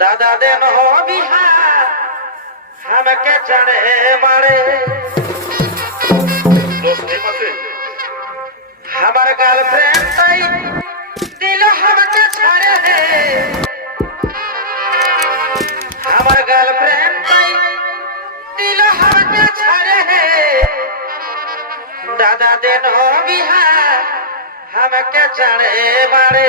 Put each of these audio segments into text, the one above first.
দাদা দেন বিহা আমাকে চড়ে মারে। আমার গার্লফ্রেন্ড তাই দিল আমাকে ছাড়ে আমার গার্লফ্রেন্ড তাই দিল আমাকে ছাড়ে দাদা দেন বিহা আমাকে চড়ে মারে।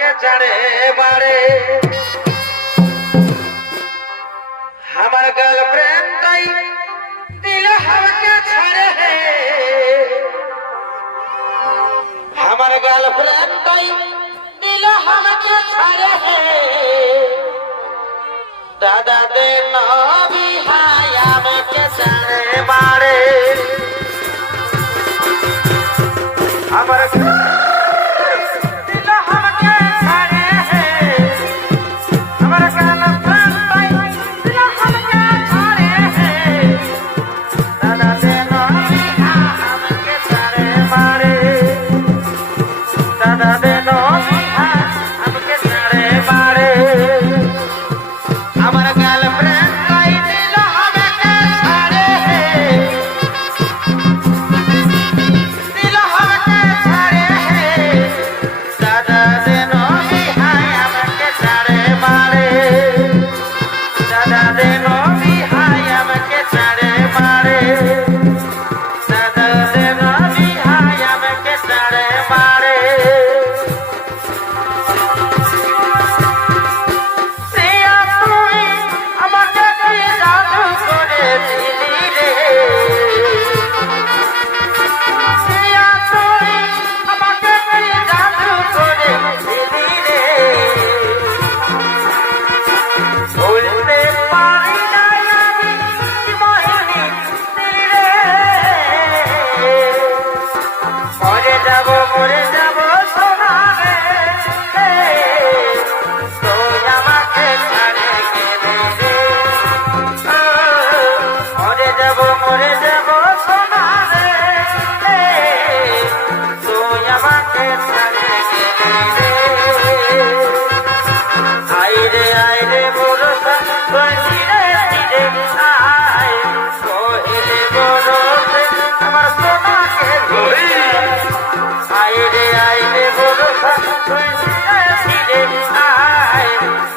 আমাকে জানে বারে। আমার গার্লফ্রেন্ড তাই দিল আমাকে ছাড়ে। আমার গার্লফ্রেন্ড তাই দিল আমাকে ছাড়ে। দাদা দে নবি হায় আমাকে জানে বারে।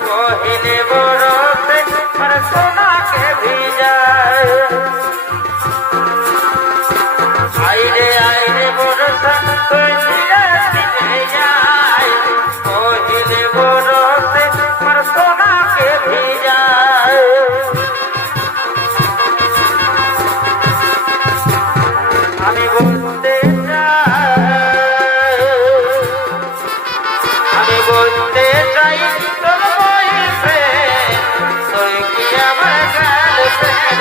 কহিলে বরসে আমার সোনাকে ভিজায়। আইরে আইরে বরসা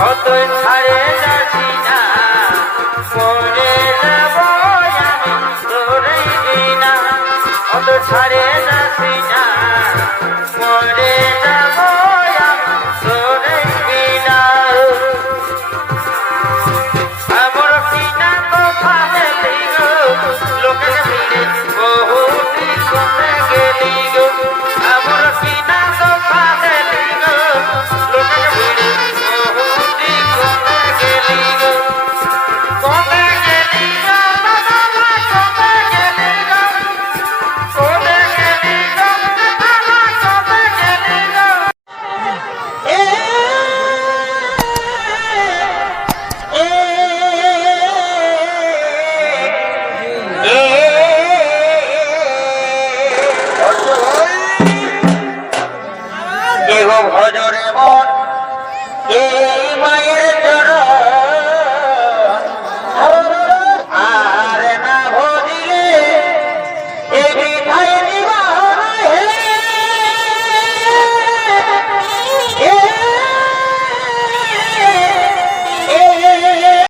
অত ছাড়ে যাচ্ছি না। পরে যাব আমি তোরে না অত ছাড়ে যাচ্ছি না। পরে এবং হজরে মন। এই মায়ের